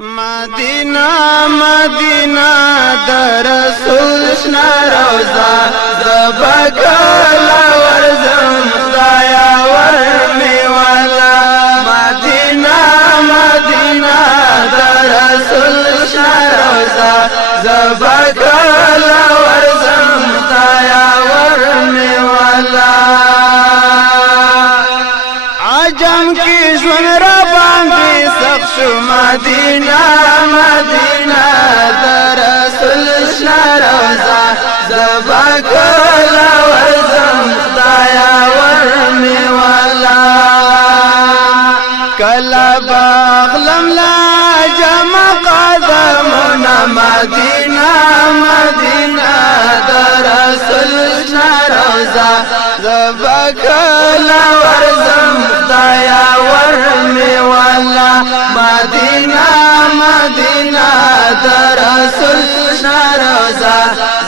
مدینہ مدینہ در رسول شنا روزا زبکلا ورزم خدایا ورمی والا مدینہ مدینہ در رسول شنا روزا زبکلا ورزم خدایا ورمی والا عجم کی ژوند را باندې سخت شو مدینہ مدینہ در رسول شنا روزا زبکلا ورزم خدایا ورمی والا کلا باغلم لا جمع قدمنا مدینہ مدینہ در رسول شنا روزا زبکلا ورزم خدایا ورمی والا مدینہ مدینہ در رسول شنا روزا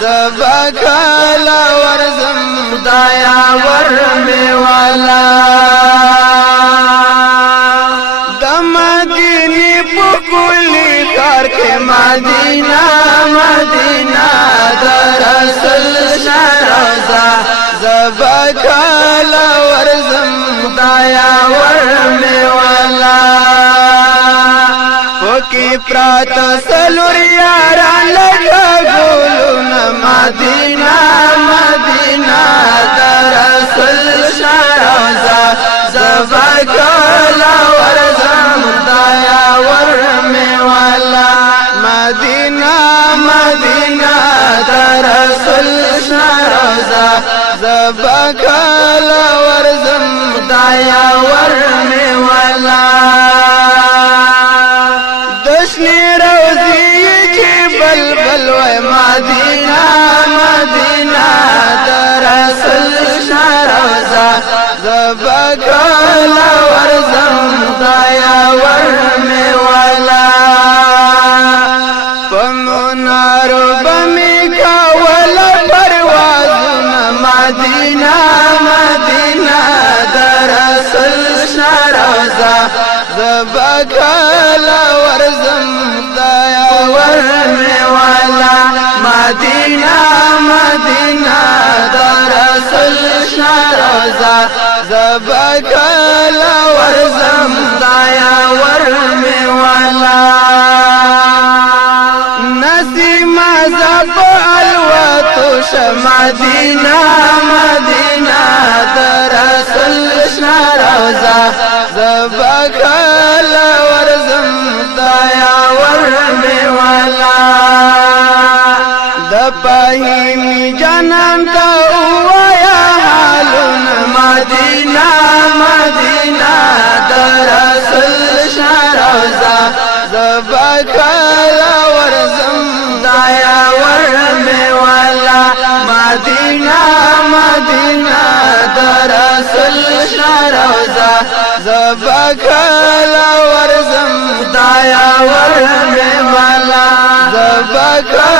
زبکلا ورزم خدایا ورمی والا د مدینی په کلی کار کې مدینہ مدینہ در رسول شنا روزا زبکلا ورزم خدایا ورمی والا پوکی پرات سلور یاران لگا گولونا مدینہ مدینہ در رسول شنا روزا زبکلا ورزم خدایا ورمی والا مدینہ مدینہ در رسول شنا روزا زبکلا ورزم خدایا ورمی والا دشنی روزی چی بلبل وی مدینہ مدینہ در رسول شنا روزا زبکلا ورزم خدایا ورمی والا پمنارو بمی کول پروازنا مدینہ مدینہ در رسول شنا روزا زبکلا ورزم خدایا ورمی والا مدینہ مدینہ در رسول شنا روزا زبکلا ورزم خدایا ورمی والا نسیم زب الوتو مدینہ مدینہ در رسول شنا روزا زبکلا ورزم خدایا ورمی والا د پهیمی جانان تا وایا حالون مدینہ مدینہ در رسول شنا روزا زبکلا ورزم خدایا ورمی والا مدینہ مدینہ در رسول شنا روزا زبکلا ورزم خدایا ورمی والا زبکلا